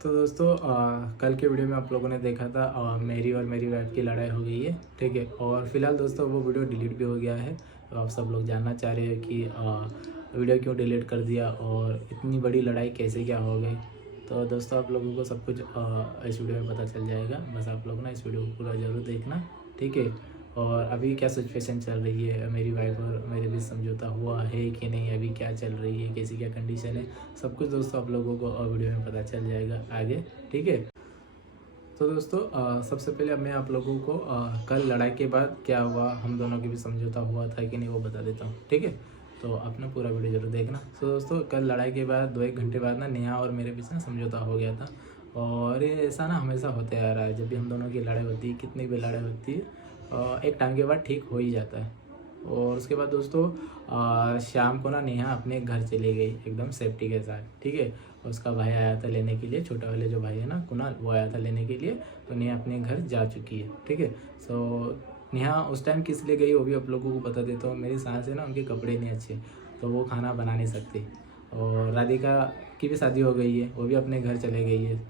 तो दोस्तों कल के वीडियो में आप लोगों ने देखा था मेरी और मेरी वाइफ की लड़ाई हो गई है, ठीक है। और फिलहाल दोस्तों वो वीडियो डिलीट भी हो गया है। तो आप सब लोग जानना चाह रहे हैं कि वीडियो क्यों डिलीट कर दिया और इतनी बड़ी लड़ाई कैसे क्या हो गई। तो दोस्तों आप लोगों को सब कुछ इस वीडियो में पता चल जाएगा। बस आप लोग ना इस वीडियो को पूरा ज़रूर देखना, ठीक है। और अभी क्या सिचुएशन चल रही है, मेरी वाइफ और मेरे बीच समझौता हुआ है कि नहीं, अभी क्या चल रही है, कैसी क्या कंडीशन है, सब कुछ दोस्तों आप लोगों को वीडियो में पता चल जाएगा आगे, ठीक है। तो दोस्तों सबसे पहले अब मैं आप लोगों को कल लड़ाई के बाद क्या हुआ, हम दोनों के भी समझौता हुआ था कि नहीं वो बता देता हूँ, ठीक है। तो अपना पूरा वीडियो जरूर देखना। तो दोस्तों कल लड़ाई के बाद 2-1 घंटे बाद ना नेहा और मेरे बीच ना समझौता हो गया था। और ये ऐसा ना हमेशा होते आ रहा है, जब भी हम दोनों की लड़ाई होती है, कितनी भी लड़ाई होती है, एक टाइम के बाद ठीक हो ही जाता है। और उसके बाद दोस्तों शाम को ना नेहा अपने घर चली गई एकदम सेफ्टी के साथ, ठीक है। उसका भाई आया था लेने के लिए, छोटा वाले जो भाई है ना कुणाल, वो आया था लेने के लिए। तो नेहा अपने घर जा चुकी है, ठीक है। सो नेहा उस टाइम किस लिए गई वो भी आप लोगों को बता देता हूँ। मेरी सास है ना, उनके कपड़े नहीं अच्छे, तो वो खाना बना नहीं सकती। और राधिका की भी शादी हो गई है, वो भी अपने घर चले गई है,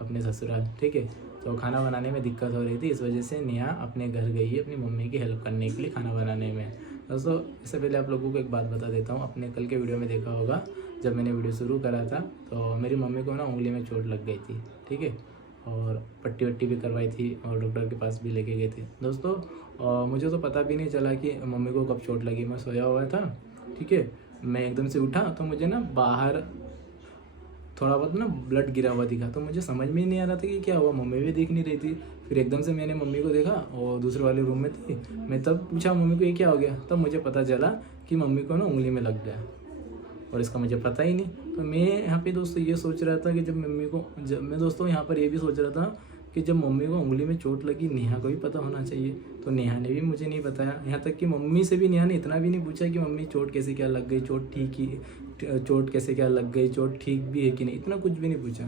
अपने ससुराल, ठीक है। तो खाना बनाने में दिक्कत हो रही थी, इस वजह से नेहा अपने घर गई है अपनी मम्मी की हेल्प करने के लिए खाना बनाने में। दोस्तों इससे पहले आप लोगों को एक बात बता देता हूँ। अपने कल के वीडियो में देखा होगा, जब मैंने वीडियो शुरू करा था तो मेरी मम्मी को ना उंगली में चोट लग गई थी, ठीक है। और पट्टी वट्टी भी करवाई थी और डॉक्टर के पास भी लेके गए थे। दोस्तों मुझे तो पता भी नहीं चला कि मम्मी को कब चोट लगी। मैं सोया हुआ था, ठीक है। मैं एकदम से उठा तो मुझे ना बाहर थोड़ा बहुत ना ब्लड गिरा हुआ दिखा, तो मुझे समझ में ही नहीं आ रहा था कि क्या हुआ। मम्मी भी दिख नहीं रही थी। फिर एकदम से मैंने मम्मी को देखा और दूसरे वाले रूम में थी। मैं तब पूछा मम्मी को ये क्या हो गया, तब मुझे पता चला कि मम्मी को ना उंगली में लग गया और इसका मुझे पता ही नहीं। तो मैं यहाँ पे दोस्तों ये सोच रहा था कि जब मैं दोस्तों यहाँ पर ये भी सोच रहा था कि जब मम्मी को उंगली में चोट लगी, नेहा को भी पता होना चाहिए। तो नेहा ने भी मुझे नहीं बताया, यहाँ तक कि मम्मी से भी नेहा ने इतना भी नहीं पूछा कि मम्मी चोट कैसे क्या लग गई, चोट कैसे क्या लग गई, चोट ठीक भी है कि नहीं, इतना कुछ भी नहीं पूछा।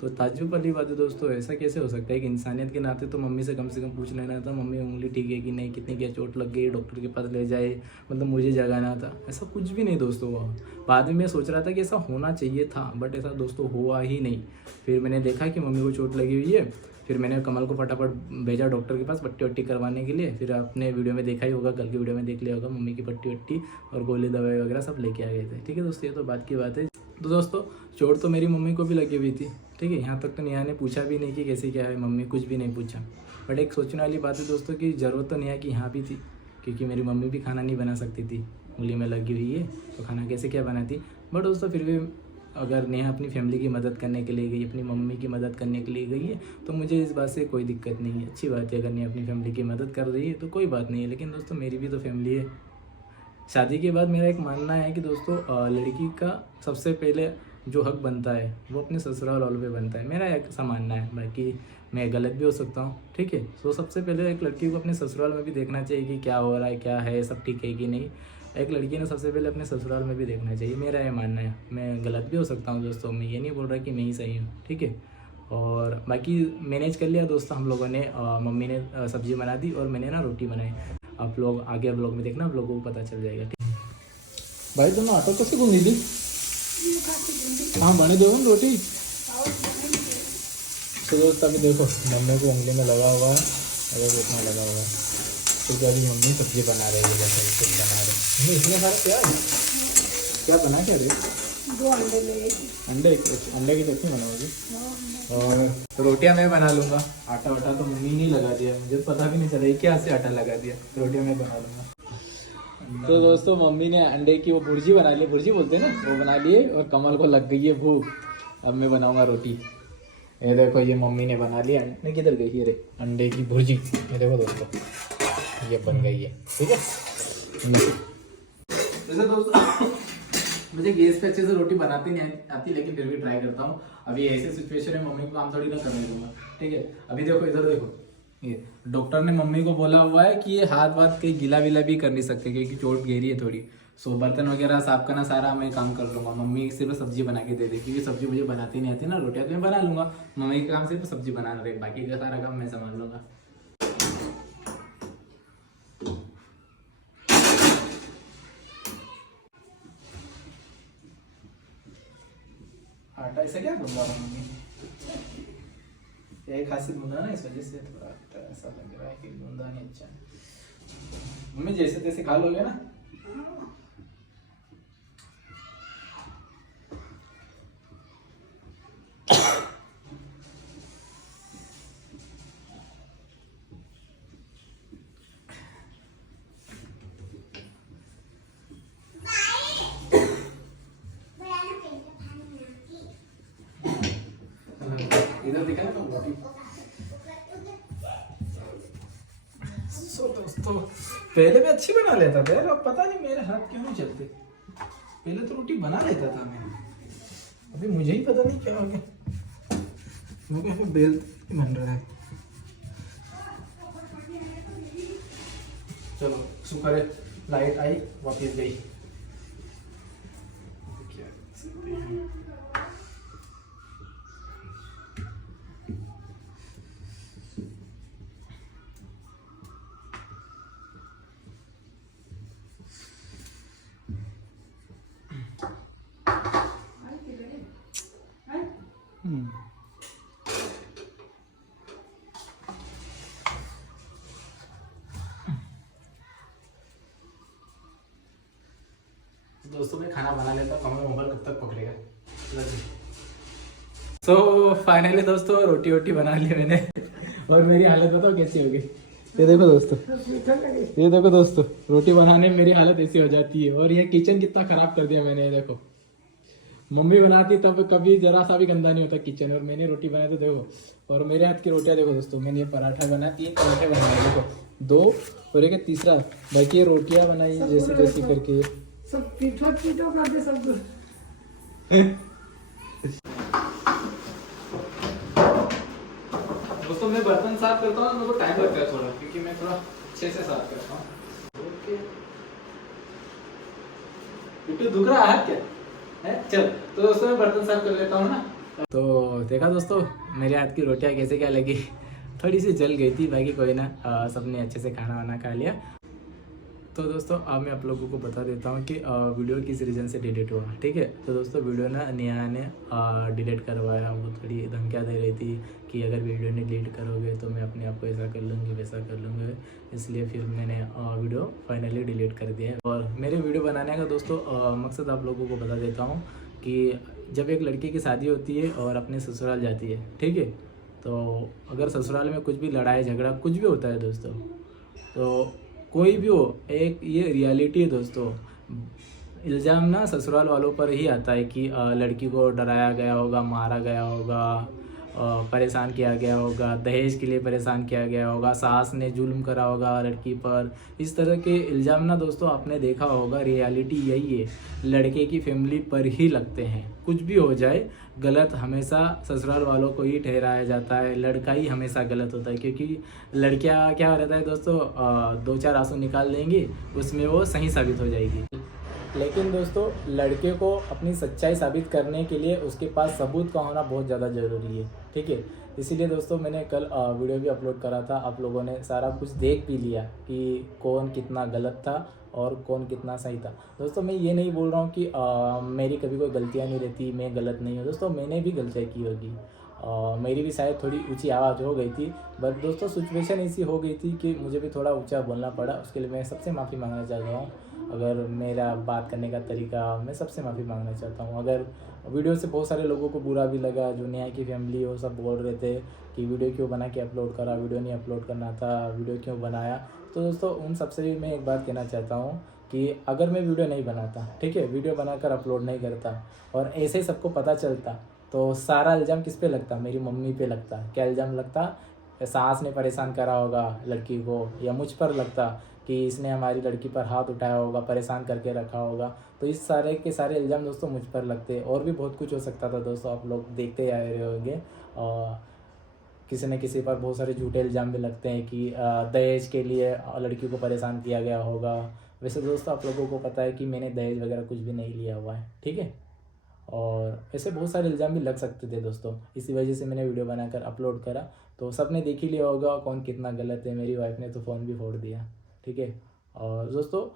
तो ताज्जुब वाली बात है दोस्तों, ऐसा कैसे हो सकता है कि इंसानियत के नाते तो मम्मी से कम पूछ लेना था, मम्मी उंगली ठीक है कि नहीं, कितनी क्या चोट लग गई, डॉक्टर के पास ले जाए, मतलब मुझे जगाना था। ऐसा कुछ भी नहीं दोस्तों हुआ। बाद में मैं सोच रहा था कि ऐसा होना चाहिए था, बट ऐसा दोस्तों हुआ ही नहीं। फिर मैंने देखा कि मम्मी को चोट लगी हुई है, फिर मैंने कमल को फटाफट भेजा डॉक्टर के पास पट्टी वट्टी करवाने के लिए। फिर आपने वीडियो में देखा ही होगा, कल की वीडियो में देख लिया होगा, मम्मी की पट्टी वट्टी और गोली दवाई वगैरह सब लेके आ गए थे, ठीक है दोस्तों। ये तो बात की बात है। तो दोस्तों चोट तो मेरी मम्मी को भी लगी हुई थी, ठीक है। यहाँ तक तो नेहा ने पूछा भी नहीं कि कैसे क्या है, मम्मी कुछ भी नहीं पूछा। बट एक सोचने वाली बात है दोस्तों कि ज़रूरत तो नेहा की यहाँ भी थी, क्योंकि मेरी मम्मी भी खाना नहीं बना सकती थी, उंगली में लगी हुई है, तो खाना कैसे क्या बनाती। बट दोस्तों फिर भी अगर नेहा अपनी फैमिली की मदद करने के लिए गई, अपनी मम्मी की मदद करने के लिए गई है, तो मुझे इस बात से कोई दिक्कत नहीं है। अच्छी बात है, अगर नेहा अपनी फैमिली की मदद कर रही है तो कोई बात नहीं है। लेकिन दोस्तों मेरी भी तो फैमिली है। शादी के बाद मेरा एक मानना है कि दोस्तों लड़की का सबसे पहले जो हक बनता है वो अपने ससुराल वालों पे बनता है, मेरा ऐसा मानना है। बाकी मैं गलत भी हो सकता हूँ, ठीक है। तो सबसे पहले एक लड़की को अपने ससुराल में भी देखना चाहिए कि क्या हो रहा है, क्या है, सब ठीक है कि नहीं। एक लड़की ने सबसे पहले अपने ससुराल में भी देखना चाहिए, मेरा ये मानना है। मैं गलत भी हो सकता हूँ दोस्तों, मैं ये नहीं बोल रहा कि मैं ही सही हूँ, ठीक है। और बाकी मैनेज कर लिया दोस्तों हम लोगों ने। मम्मी ने सब्जी बना दी और मैंने ना रोटी बनाई। आप लोग आगे ब्लॉग में देखना, आप लोगों को पता चल जाएगा, ठीक। भाई तुम आटा कैसे गूंदी थी? हाँ बने दो रोटी। तो दोस्त अभी देखो मम्मी को उंगली में लगा हुआ है, अगर इतना लगा हुआ है, तो अभी मम्मी सब्जी बना रही है, जैसे कुछ बना रही है। इतने सारे प्याज क्या बना क्या रही? 2 अंडे ले। अंडे की चटनी बनाओगी और रोटियां मैं बना लूँगा। आटा वाटा तो मम्मी नहीं लगा दिया, मुझे पता भी नहीं चला क्या से आटा लगा दिया। रोटियां मैं बना लूँगा। तो दोस्तों मम्मी ने अंडे की वो भुर्जी बना ली, भुर्जी बोलते हैं ना, वो बना लिए। और कमल को लग गई है भूख, अब मैं बनाऊंगा रोटी। ये देखो ये मम्मी ने बना लिया। अंडे किधर गई, ये रे अंडे की भुर्जी। ये देखो दोस्तों ये बन गई है, ठीक है। वैसे दोस्तों मुझे गैस पे अच्छे से रोटी बनाती नहीं आती, लेकिन फिर भी ट्राई करता हूँ। अभी ऐसे सिचुएशन में मम्मी को काम थोड़ी ना करने दूंगा, ठीक है। अभी देखो इधर देखो, ये डॉक्टर ने मम्मी को बोला हुआ है कि ये हाथ वाथ कहीं गीला विला भी कर नहीं सकते, क्योंकि चोट गहरी है थोड़ी। सो बर्तन वगैरह साफ करना सारा मैं काम कर लूँगा, मम्मी सिर्फ सब्जी बना के दे दे, क्योंकि सब्जी मुझे बनाती नहीं आती ना। रोटियाँ तो मैं बना लूँगा, मम्मी का काम सिर्फ सब्जी बनाना रहे, बाकी का सारा काम मैं संभाल लूँगा। आटा ऐसे क्या दूंगा मम्मी? ये खांसी गूंदा ना, इस वजह से थोड़ा ऐसा लग रहा है कि गूंदा नहीं अच्छा है। मम्मी जैसे तैसे खा लोगे ना? इधर दिखा ना रोटी। सो दोस्तों पहले मैं अच्छी बना लेता था यार, अब पता नहीं मेरे हाथ क्यों नहीं चलते। पहले तो रोटी बना लेता था मैं, अभी मुझे ही पता नहीं क्या हो गया, मुझे बेल बन रहा है। चलो शुक्र है लाइट आई, वापस गई। क्या सकते हैं? दोस्तों मैं खाना बना लेता हूँ, मोबाइल कब तक पकड़ेगा। तो फाइनली दोस्तों रोटी वोटी बना ली मैंने, और मेरी हालत बताओ कैसी होगी। ये देखो दोस्तों, ये देखो दोस्तों, रोटी बनाने में मेरी हालत ऐसी हो जाती है। और ये किचन कितना खराब कर दिया मैंने, ये देखो। मम्मी बनाती तब कभी जरा सा भी गंदा नहीं होता किचन, और मैंने रोटी बनाई तो देखो। और मेरे हाथ की रोटियां देखो दोस्तों, मैंने ये पराठा बनाया, 3 पराठे बनाए देखो, 2 और एक तीसरा, बाकी ये रोटियां बनाई जैसे जैसी करके सब पीठो पीठो कर दे सब कुछ। दोस्तों मैं बर्तन साफ करता हूँ, मेरे को टाइम लगता है थोड़ा, क्योंकि मैं थोड़ा अच्छे से साफ करता हूँ। ओके बिट्टू दुख रहा है क्या है? चल तो दोस्तों मैं बर्तन साफ कर लेता हूँ ना। तो देखा दोस्तों मेरे हाथ की रोटियाँ कैसे क्या लगी, थोड़ी सी जल गई थी, बाकी कोई ना, सबने अच्छे से खाना वाना खा लिया। तो दोस्तों अब मैं आप लोगों को बता देता हूँ कि वीडियो किस रीज़न से डिलीट हुआ, ठीक है। तो दोस्तों वीडियो ना नेहा ने डिलीट करवाया, वो थोड़ी धमकियाँ दे रही थी कि अगर वीडियो नहीं डिलीट करोगे तो मैं अपने आप को ऐसा कर लूँगी वैसा कर लूँगी, इसलिए फिर मैंने वीडियो फाइनली डिलीट कर दिया है। और मेरे वीडियो बनाने का दोस्तों मकसद आप लोगों को बता देता हूँ कि जब एक लड़की की शादी होती है और अपने ससुराल जाती है, ठीक है, तो अगर ससुराल में कुछ भी लड़ाई झगड़ा कुछ भी होता है दोस्तों, तो कोई भी हो, एक ये रियलिटी है दोस्तों। इल्ज़ाम ना ससुराल वालों पर ही आता है कि लड़की को डराया गया होगा, मारा गया होगा, परेशान किया गया होगा, दहेज के लिए परेशान किया गया होगा, सास ने जुल्म करा होगा लड़की पर। इस तरह के इल्ज़ाम ना दोस्तों आपने देखा होगा, रियलिटी यही है, लड़के की फैमिली पर ही लगते हैं। कुछ भी हो जाए गलत हमेशा ससुराल वालों को ही ठहराया जाता है, लड़का ही हमेशा गलत होता है, क्योंकि लड़कियां क्या रहता है दोस्तों, 2-4 आंसू निकाल देंगी, उसमें वो सही साबित हो जाएगी। लेकिन दोस्तों लड़के को अपनी सच्चाई साबित करने के लिए उसके पास सबूत का होना बहुत ज़्यादा ज़रूरी है, ठीक है। इसीलिए दोस्तों मैंने कल वीडियो भी अपलोड करा था, आप लोगों ने सारा कुछ देख भी लिया कि कौन कितना गलत था और कौन कितना सही था। दोस्तों मैं ये नहीं बोल रहा हूँ कि मेरी कभी कोई गलतियाँ नहीं रहती, मैं गलत नहीं हूँ दोस्तों, मैंने भी गलतियाँ की होगी, मेरी भी शायद थोड़ी ऊंची आवाज़ हो गई थी, बट दोस्तों सिचुएशन ऐसी हो गई थी कि मुझे भी थोड़ा ऊंचा बोलना पड़ा। उसके लिए मैं सबसे माफ़ी मांगना चाह रहा हूँ। अगर मेरा बात करने का तरीका, मैं सबसे माफ़ी मांगना चाहता हूँ। अगर वीडियो से बहुत सारे लोगों को बुरा भी लगा, जो नेहा की फैमिली वो सब बोल रहे थे कि वीडियो क्यों बना के अपलोड करा, वीडियो नहीं अपलोड करना था, वीडियो क्यों बनाया, तो दोस्तों उन सबसे भी मैं एक बात कहना चाहता हूँ कि अगर मैं वीडियो नहीं बनाता, ठीक है, वीडियो बनाकर अपलोड नहीं करता और ऐसे ही सबको पता चलता, तो सारा इल्ज़ाम किस पे लगता, मेरी मम्मी पे लगता। क्या इल्ज़ाम लगता, सास ने परेशान करा होगा लड़की को, या मुझ पर लगता कि इसने हमारी लड़की पर हाथ उठाया होगा, परेशान करके रखा होगा। तो इस सारे के सारे इल्ज़ाम दोस्तों मुझ पर लगते, और भी बहुत कुछ हो सकता था दोस्तों, आप लोग देखते आ रहे होंगे। और किसी न किसी पर बहुत सारे झूठे इल्ज़ाम भी लगते हैं कि दहेज के लिए लड़की को परेशान किया गया होगा। वैसे दोस्तों आप लोगों को पता है कि मैंने दहेज वगैरह कुछ भी नहीं लिया हुआ है, ठीक है। और ऐसे बहुत सारे इल्ज़ाम भी लग सकते थे दोस्तों, इसी वजह से मैंने वीडियो बनाकर अपलोड करा। तो सबने देख ही लिया होगा कौन कितना गलत है। मेरी वाइफ ने तो फ़ोन भी फोड़ दिया, ठीक है। और दोस्तों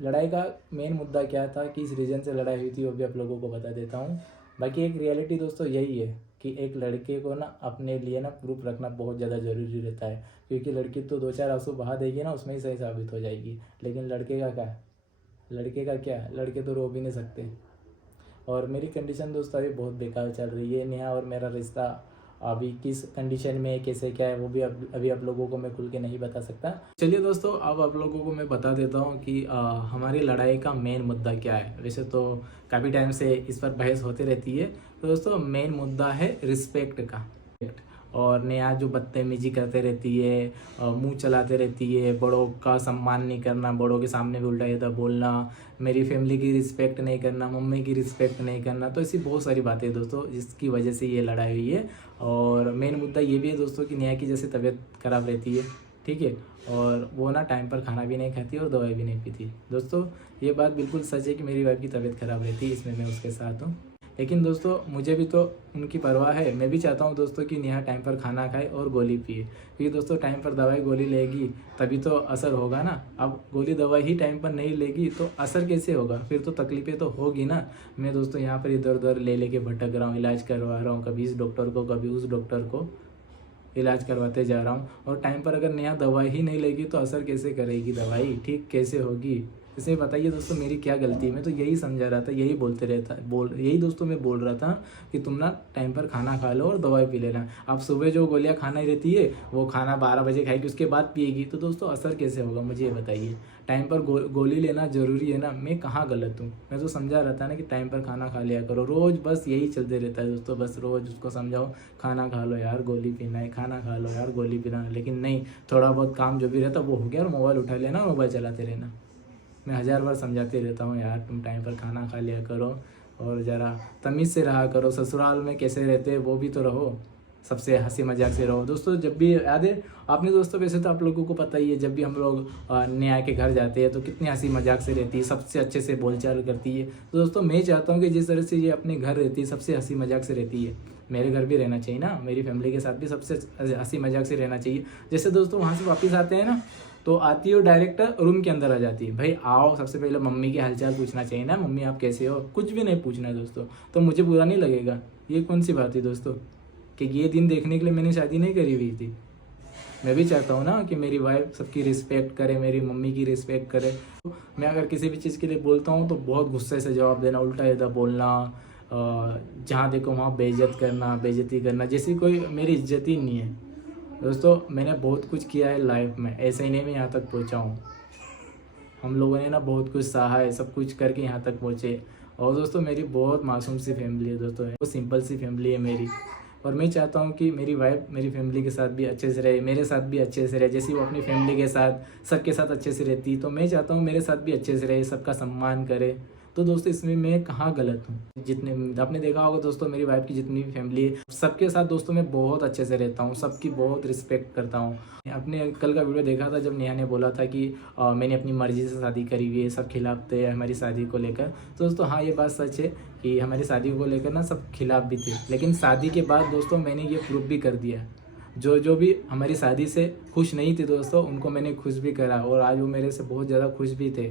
लड़ाई का मेन मुद्दा क्या था, किस रीज़न से लड़ाई हुई थी, वो भी आप लोगों को बता देता हूँ। बाकी एक रियलिटी दोस्तों यही है कि एक लड़के को ना अपने लिए ना प्रूफ रखना बहुत ज़्यादा ज़रूरी रहता है, क्योंकि लड़की तो 2-4 आंसू बहा देगी ना, उसमें ही सही साबित हो जाएगी। लेकिन लड़के का क्या है, लड़के का क्या है, लड़के तो रो भी नहीं सकते। और मेरी कंडीशन दोस्तों अभी बहुत बेकार चल रही है। नेहा और मेरा रिश्ता अभी किस कंडीशन में है, कैसे क्या है, वो भी अभी आप लोगों को मैं खुल के नहीं बता सकता। चलिए दोस्तों, अब आप लोगों को मैं बता देता हूँ कि हमारी लड़ाई का मेन मुद्दा क्या है। वैसे तो काफ़ी टाइम से इस पर बहस होती रहती है। तो दोस्तों मेन मुद्दा है रिस्पेक्ट का। और नेहा जो बदतमीजी करते रहती है, मुंह चलाते रहती है, बड़ों का सम्मान नहीं करना, बड़ों के सामने भी उल्टा सीधा बोलना, मेरी फैमिली की रिस्पेक्ट नहीं करना, मम्मी की रिस्पेक्ट नहीं करना। तो ऐसी बहुत सारी बातें दोस्तों जिसकी वजह से ये लड़ाई हुई है। और मेन मुद्दा ये भी है दोस्तों कि नेहा की जैसे तबीयत ख़राब रहती है, ठीक है, और वो ना टाइम पर खाना भी नहीं खाती और दवाई भी नहीं पीती। दोस्तों ये बात बिल्कुल सच है कि मेरी वाइफ की तबीयत ख़राब रहती है, इसमें मैं उसके साथ हूँ। लेकिन दोस्तों मुझे भी तो उनकी परवाह है। मैं भी चाहता हूँ दोस्तों कि नेहा टाइम पर खाना खाए और गोली पिए, क्योंकि दोस्तों टाइम पर दवाई गोली लेगी तभी तो असर होगा ना। अब गोली दवाई ही टाइम पर नहीं लेगी तो असर कैसे होगा, फिर तो तकलीफें तो होगी ना। मैं दोस्तों यहाँ पर इधर उधर लेके भटक रहा हूँ, इलाज करवा रहा हूँ, कभी इस डॉक्टर को कभी उस डॉक्टर को इलाज करवाते जा रहा हूँ। और टाइम पर अगर नेहा दवाई ही नहीं लेगी तो असर कैसे करेगी दवाई, ठीक कैसे होगी। इसे बताइए दोस्तों मेरी क्या गलती है। मैं तो यही समझा रहा था, यही दोस्तों मैं बोल रहा था कि तुम ना टाइम पर खाना खा लो और दवाई पी लेना। अब सुबह जो गोलियां खाना ही रहती है वो खाना 12 बजे खाएगी, उसके बाद पिएगी, तो दोस्तों असर कैसे होगा मुझे ये बताइए। टाइम पर गोली लेना ज़रूरी है ना। मैं कहाँ गलत हूँ, मैं तो समझा रहा था ना कि टाइम पर खाना खा लिया करो। रोज़ बस यही चलते रहता है दोस्तों, बस रोज़ उसको समझाओ खाना खा लो यार, गोली पीना है, खाना खा लो यार, गोली पीना है। लेकिन नहीं, थोड़ा बहुत काम जो भी रहता वो हो गया और मोबाइल उठा लेना, मोबाइल चलाते रहना। मैं 1000 बार समझाते रहता हूँ यार तुम टाइम पर खाना खा लिया करो और ज़रा तमीज़ से रहा करो। ससुराल में कैसे रहते हैं वो भी तो रहो, सबसे हंसी मजाक से रहो। दोस्तों जब भी याद है आपने दोस्तों, वैसे तो आप लोगों को पता ही है, जब भी हम लोग नेहा के घर जाते हैं तो कितनी हंसी मजाक से रहती है, सबसे अच्छे से बोलचाल करती है। तो दोस्तों मैं चाहता हूँ कि जिस तरह से ये अपने घर रहती है, सबसे हंसी मजाक से रहती है, मेरे घर भी रहना चाहिए ना, मेरी फैमिली के साथ भी सबसे हंसी मजाक से रहना चाहिए। जैसे दोस्तों वहाँ से वापस आते हैं ना, तो आती है वो डायरेक्ट रूम के अंदर आ जाती है। भाई आओ, सबसे पहले मम्मी की हालचाल पूछना चाहिए ना, मम्मी आप कैसे हो, कुछ भी नहीं पूछना है दोस्तों, तो मुझे बुरा नहीं लगेगा। ये कौन सी बात है दोस्तों कि ये दिन देखने के लिए मैंने शादी नहीं करी हुई थी। मैं भी चाहता हूँ ना कि मेरी वाइफ सबकी रिस्पेक्ट करे, मेरी मम्मी की रिस्पेक्ट करे। मैं अगर किसी भी चीज़ के लिए बोलता हूँ तो बहुत गुस्से से जवाब देना, उल्टा सीधा बोलना, जहाँ देखो वहाँ बेइज्जत करना, बेइज्जती करना, जैसी कोई मेरी इज्जत ही नहीं है। दोस्तों मैंने बहुत कुछ किया है लाइफ में, ऐसे ही नहीं मैं यहाँ तक पहुँचा हूँ। हम लोगों ने ना बहुत कुछ सहा है, सब कुछ करके यहाँ तक पहुँचे। और दोस्तों मेरी बहुत मासूम सी फैमिली है दोस्तों, बहुत सिंपल सी फैमिली है मेरी। और मैं चाहता हूँ कि मेरी वाइफ मेरी फैमिली के साथ भी अच्छे से रहे, मेरे साथ भी अच्छे से रहे। जैसे वो अपनी फैमिली के साथ सबके साथ अच्छे से रहती, तो मैं चाहता हूँ मेरे साथ भी अच्छे से रहे, सबका सम्मान करे। तो दोस्तों इसमें मैं कहाँ गलत हूँ। जितने आपने देखा होगा दोस्तों, मेरी वाइफ की जितनी भी फैमिली है सबके साथ दोस्तों मैं बहुत अच्छे से रहता हूँ, सबकी बहुत रिस्पेक्ट करता हूँ। आपने कल का वीडियो देखा था जब नेहा ने बोला था कि मैंने अपनी मर्जी से शादी करी हुई है, सब खिलाफ थे हमारी शादी को लेकर। तो दोस्तों हाँ ये बात सच है कि हमारी शादी को लेकर ना सब खिलाफ भी थे, लेकिन शादी के बाद दोस्तों मैंने ये प्रूफ भी कर दिया। जो भी हमारी शादी से खुश नहीं थे दोस्तों, उनको मैंने खुश भी करा, और आज वो मेरे से बहुत ज़्यादा खुश भी थे।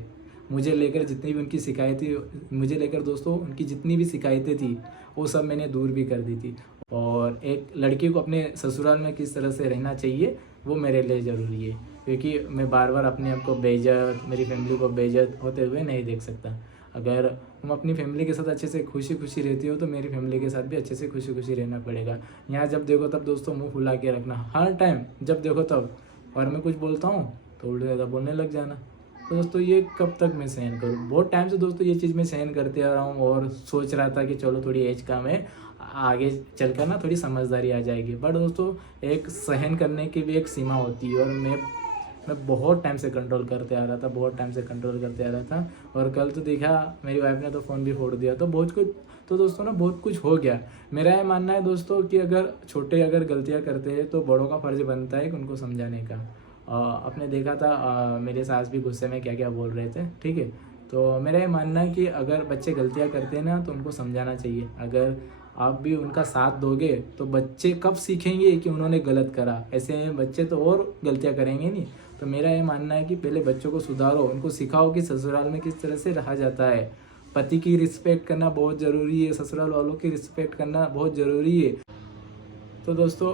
मुझे लेकर जितनी भी उनकी शिकायतें, मुझे लेकर दोस्तों उनकी जितनी भी शिकायतें थी वो सब मैंने दूर भी कर दी थी। और एक लड़की को अपने ससुराल में किस तरह से रहना चाहिए वो मेरे लिए ज़रूरी है, क्योंकि मैं बार बार अपने आप को बेइज्जत, मेरी फैमिली को बेइज्जत होते हुए नहीं देख सकता। अगर हम अपनी फैमिली के साथ अच्छे से खुशी खुशी रहती हो तो मेरी फैमिली के साथ भी अच्छे से खुशी खुशी रहना पड़ेगा। यहाँ जब देखो तब दोस्तों मुंह फुला के रखना, हर टाइम जब देखो तब, और मैं कुछ बोलता हूँ तो उल्टा ज़्यादा बोलने लग जाना। तो दोस्तों ये कब तक मैं सहन करूँ। बहुत टाइम से दोस्तों ये चीज़ मैं सहन करते आ रहा हूँ, और सोच रहा था कि चलो थोड़ी एज कम है, आगे चलकर ना थोड़ी समझदारी आ जाएगी। बट दोस्तों एक सहन करने की भी एक सीमा होती है, और मैं बहुत टाइम से कंट्रोल करते आ रहा था, बहुत टाइम से कंट्रोल करते आ रहा था। और कल तो देखा मेरी वाइफ ने तो फ़ोन भी फोड़ दिया, तो बहुत कुछ, तो दोस्तों ना बहुत कुछ हो गया। मेरा ये मानना है दोस्तों कि अगर छोटे अगर गलतियाँ करते हैं तो बड़ों का फ़र्ज़ बनता है कि उनको समझाने का। आपने देखा था मेरे सास भी गुस्से में क्या क्या बोल रहे थे, ठीक है। तो मेरा ये मानना है कि अगर बच्चे गलतियाँ करते हैं ना तो उनको समझाना चाहिए। अगर आप भी उनका साथ दोगे तो बच्चे कब सीखेंगे कि उन्होंने गलत करा, ऐसे में बच्चे तो और गलतियाँ करेंगे नहीं। तो मेरा ये मानना है कि पहले बच्चों को सुधारो, उनको सिखाओ कि ससुराल में किस तरह से रहा जाता है। पति की रिस्पेक्ट करना बहुत ज़रूरी है, ससुराल वालों की रिस्पेक्ट करना बहुत ज़रूरी है। तो दोस्तों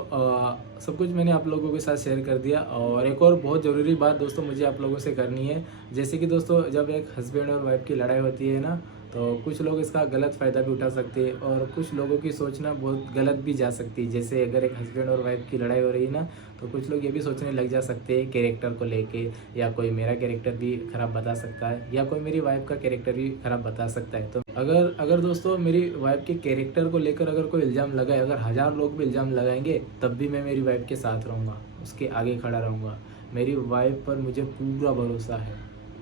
सब कुछ मैंने आप लोगों के साथ शेयर कर दिया। और एक और बहुत ज़रूरी बात दोस्तों मुझे आप लोगों से करनी है, जैसे कि दोस्तों जब एक हस्बैंड और वाइफ की लड़ाई होती है ना, तो कुछ लोग इसका गलत फ़ायदा भी उठा सकते हैं और कुछ लोगों की सोचना बहुत गलत भी जा सकती है। जैसे अगर एक हस्बैंड और वाइफ की लड़ाई हो रही है ना, तो कुछ लोग ये भी सोचने लग जा सकते हैं कैरेक्टर को लेके, या कोई मेरा कैरेक्टर भी ख़राब बता सकता है, या कोई मेरी वाइफ का कैरेक्टर भी ख़राब बता सकता है। तो अगर अगर दोस्तों मेरी वाइफ के कैरेक्टर को लेकर अगर कोई इल्ज़ाम लगाए, अगर 1000 लोग भी इल्ज़ाम लगाएंगे, तब भी मैं मेरी वाइफ के साथ रहूँगा, उसके आगे खड़ा रहूँगा। मेरी वाइफ पर मुझे पूरा भरोसा है,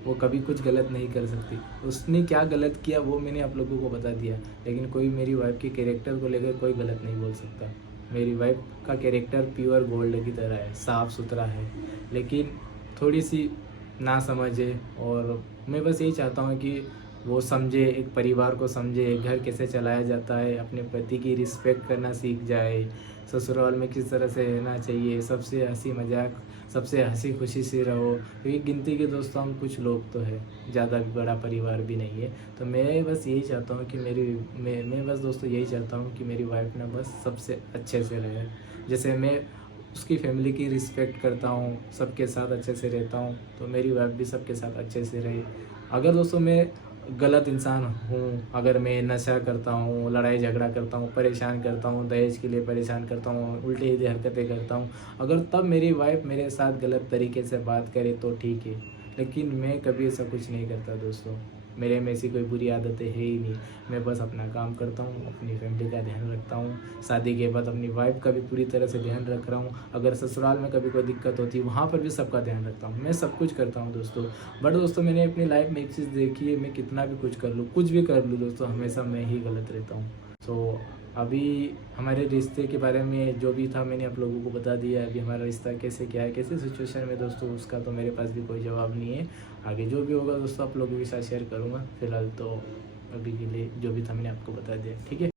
वो कभी कुछ गलत नहीं कर सकती। उसने क्या गलत किया वो मैंने आप लोगों को बता दिया, लेकिन कोई मेरी वाइफ के कैरेक्टर को लेकर कोई गलत नहीं बोल सकता। मेरी वाइफ का कैरेक्टर प्योर गोल्ड की तरह है, साफ़ सुथरा है, लेकिन थोड़ी सी ना समझ है। और मैं बस यही चाहता हूँ कि वो समझे, एक परिवार को समझे, घर कैसे चलाया जाता है, अपने पति की रिस्पेक्ट करना सीख जाए, ससुराल में किस तरह से रहना चाहिए, सबसे हंसी मजाक, सबसे हंसी खुशी से रहो। क्योंकि गिनती के दोस्तों हम कुछ लोग तो है, ज़्यादा बड़ा परिवार भी नहीं है। तो मैं बस यही चाहता हूँ कि मैं बस दोस्तों यही चाहता हूँ कि मेरी वाइफ ना बस सबसे अच्छे से रहे। जैसे मैं उसकी फैमिली की रिस्पेक्ट करता हूँ, सबके साथ अच्छे से रहता हूँ, तो मेरी वाइफ भी सबके साथ अच्छे से रहे। अगर दोस्तों मैं गलत इंसान हूँ, अगर मैं नशा करता हूँ, लड़ाई झगड़ा करता हूँ, परेशान करता हूँ, दहेज के लिए परेशान करता हूँ, उल्टी सीधी हरकतें करता हूँ, अगर तब मेरी वाइफ मेरे साथ गलत तरीके से बात करे तो ठीक है, लेकिन मैं कभी ऐसा कुछ नहीं करता दोस्तों। मेरे में ऐसी कोई बुरी आदतें है ही नहीं। मैं बस अपना काम करता हूँ, अपनी फैमिली का ध्यान रखता हूँ, शादी के बाद अपनी वाइफ का भी पूरी तरह से ध्यान रख रहा हूँ। अगर ससुराल में कभी कोई दिक्कत होती है वहाँ पर भी सबका ध्यान रखता हूँ। मैं सब कुछ करता हूँ दोस्तों। बट दोस्तों मैंने अपनी लाइफ में एक चीज़ देखी है, मैं कितना भी कुछ कर लूँ, कुछ भी कर लूँ दोस्तों, हमेशा मैं ही गलत रहता हूँ। तो अभी हमारे रिश्ते के बारे में जो भी था मैंने आप लोगों को बता दिया। अभी हमारा रिश्ता कैसे क्या है, कैसे सिचुएशन में दोस्तों, उसका तो मेरे पास भी कोई जवाब नहीं है। आगे जो भी होगा दोस्तों आप लोगों के साथ शेयर करूँगा। फिलहाल तो अभी के लिए जो भी था मैंने आपको बता दिया, ठीक है।